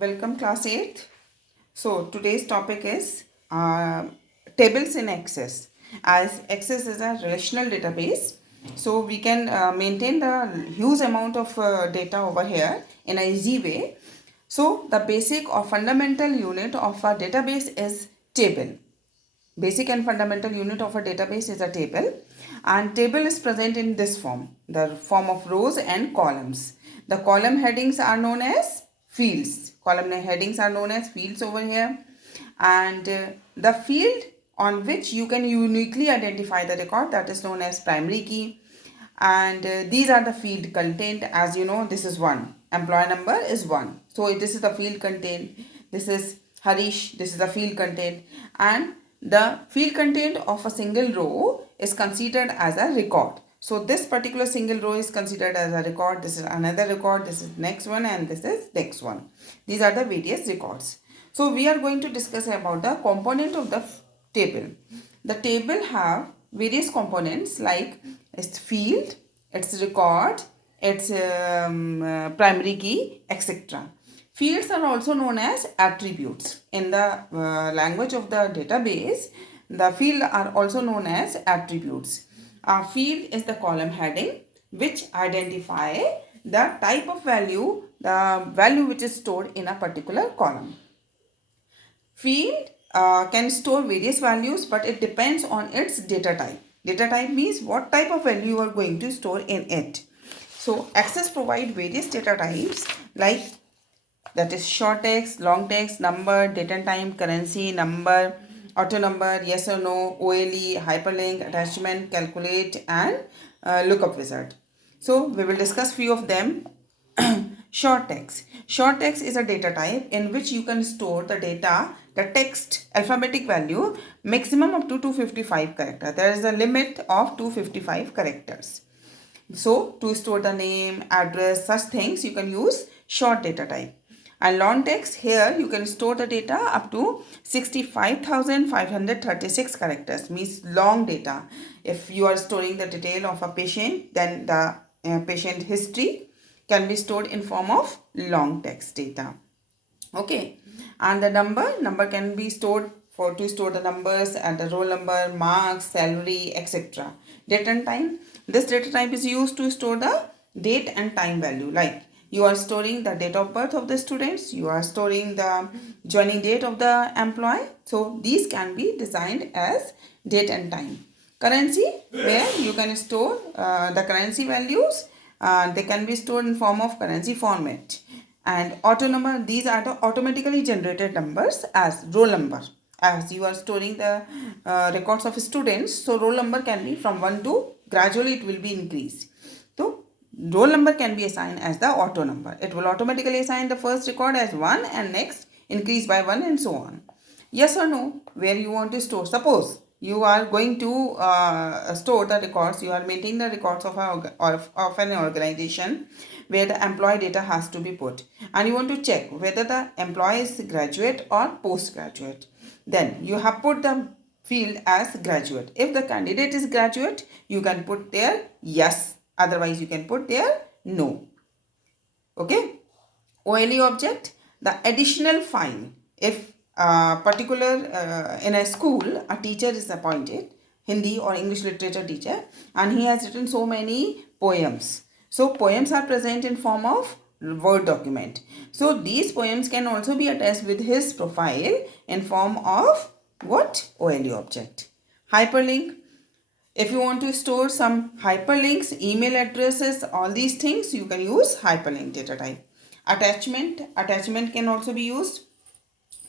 Welcome class 8th. So today's topic is tables in Access. As Access is a relational database, so we can maintain the huge amount of data over here in a easy way. So the basic or fundamental unit of a database is table. Basic and fundamental unit of a database is a table, and table is present in this form, the form of rows and columns. The column headings are known as fields. Column headings are known as fields over here, and the field on which you can uniquely identify the record, that is known as primary key. And these are the field contained. As you know, this is 1, employee number is 1, so this is the field contained. This is Harish, this is the field contained, and the field contained of a single row is considered as a record. So this particular single row is considered as a record. This is another record, this is next one, and this is next one. These are the various records. So we are going to discuss about the component of the table. The table have various components like its field, its record, its primary key, etc. Fields are also known as attributes. In the language of the database, the field are also known as attributes. A field is the column heading which identify the type of value, the value which is stored in a particular column. Field can store various values, but it depends on its data type. Data type means what type of value you are going to store in it. So Access provide various data types like, that is short text, long text, number, date and time, currency, number, auto number, yes or no, OLE, hyperlink, attachment, calculate, and lookup wizard. So we will discuss few of them. Short text. Short text is a data type in which you can store the data, the text, alphabetic value, maximum up to 255 characters. There is a limit of 255 characters. So to store the name, address, such things, you can use short data type. And long text, here you can store the data up to 65,536 characters, means long data. If you are storing the detail of a patient, then the patient history can be stored in form of long text data. Okay, and the number can be stored to store the numbers and the roll number, marks, salary, etc. Date and time. This data type is used to store the date and time value, like you are storing the date of birth of the students, you are storing the joining date of the employee. So these can be designed as date and time. Currency, where you can store the currency values. They can be stored in form of currency format. And auto number, these are the automatically generated numbers as roll number. As you are storing the records of students, so roll number can be from 1 to gradually it will be increased. So roll number can be assigned as the auto number. It will automatically assign the first record as 1 and next increase by 1 and so on. Yes or no, where you want to store. Suppose you are going to store the records, you are maintaining the records of an organization where the employee data has to be put, and you want to check whether the employee is graduate or postgraduate. Then you have put the field as graduate. If the candidate is graduate, you can put there yes, otherwise you can put there no. Okay. OLE object, the additional file. If particular in a school a teacher is appointed, Hindi or English literature teacher, and he has written so many poems. So poems are present in form of Word document. So these poems can also be attached with his profile in form of what? OLE object. Hyperlink. If you want to store some hyperlinks, email addresses, all these things, you can use hyperlink data type. Attachment can also be used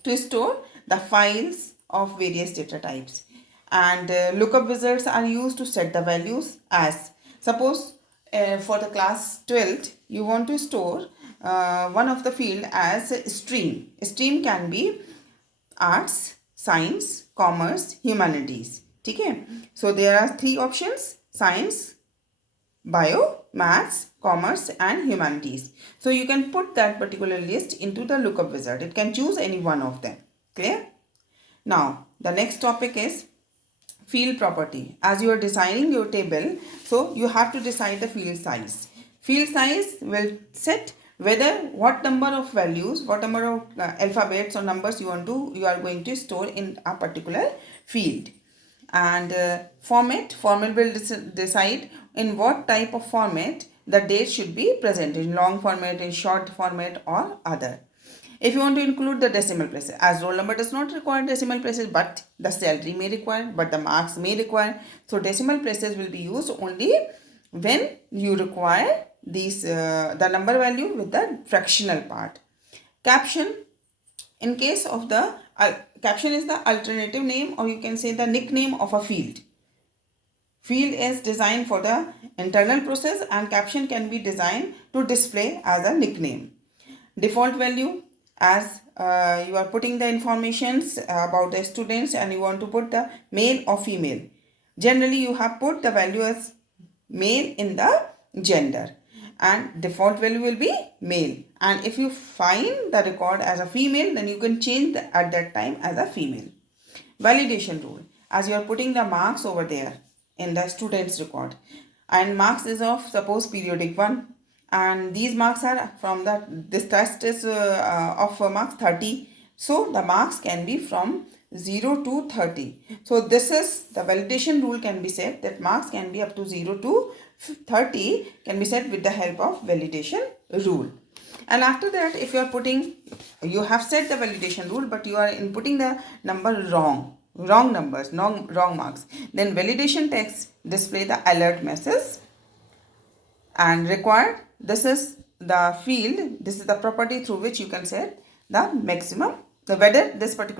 to store the files of various data types. And lookup wizards are used to set the values. As suppose for the class 12th, you want to store one of the field as stream. Stream can be arts, science, commerce, humanities. Okay? So there are 3 options: science, bio, maths, commerce, and humanities. So you can put that particular list into the lookup wizard. It can choose any one of them. Clear? Now the next topic is field property. As you are designing your table, so you have to decide the field size. Field size will set whether what number of values, what number of alphabets or numbers you are going to store in a particular field. And format will decide in what type of format the date should be present, in long format, in short format, or other. If you want to include the decimal places, as roll number does not require decimal places, but the salary may require, but the marks may require. So decimal places will be used only when you require these the number value with the fractional part. Caption, in case of the caption is the alternative name, or you can say the nickname of a field. Field is designed for the internal process, and caption can be designed to display as a nickname. Default value, as you are putting the informations about the students and you want to put the male or female. Generally you have put the value as male in the gender, and default value will be male. And if you find the record as a female, then you can change at that time as a female. Validation rule, as you are putting the marks over there in the student's record, and marks is of suppose periodic 1, and these marks are from this test is of marks 30, so the marks can be from 0 to 30. So this is the validation rule can be set, that marks can be up to 0 to 30 can be set with the help of validation rule. And after that, if you are putting, you have set the validation rule, but you are inputting the number wrong numbers, wrong marks, then validation text display the alert message. And required, this is the field, this is the property through which you can set the maximum, whether this particular